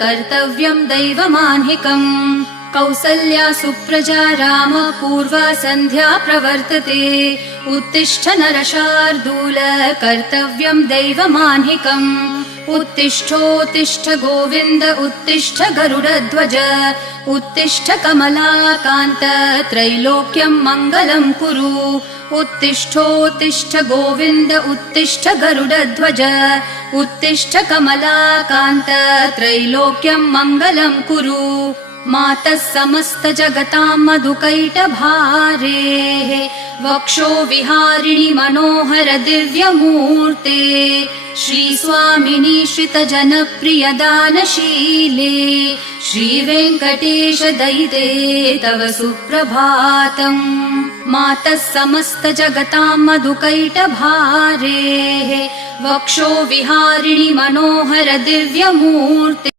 कर्तव्यं दैवमान्हिकम् कौसल्या सुप्रजा राम पूर्वा सन्ध्या प्रवर्तते उत्तिष्ठ नरशार्दूल कर्तव्यं दैवमान्हिकम् उत्तिष्ठोत्तिष्ठ गोविन्द उत्तिष्ठ गरुडध्वज उत्तिष्ठ कमलाकान्त त्रैलोक्यं मङ्गलं कुरु उत्तिष्ठोत्तिष्ठ गोविन्द उत्तिष्ठ गरुडध्वज उत्तिष्ठ कमलाकान्त त्रैलोक्यं मङ्गलं कुरु मातः समस्त जगतां मधुकैटभारेः वक्षो विहारिणि मनोहर दिव्यमूर्ते श्रीस्वामिनि श्रितजनप्रियदानशीले श्रीवेङ्कटेश दयिते तव सुप्रभातम् मातः समस्त जगतां मधुकैटभारेः वक्षो विहारिणि मनोहर दिव्यमूर्ते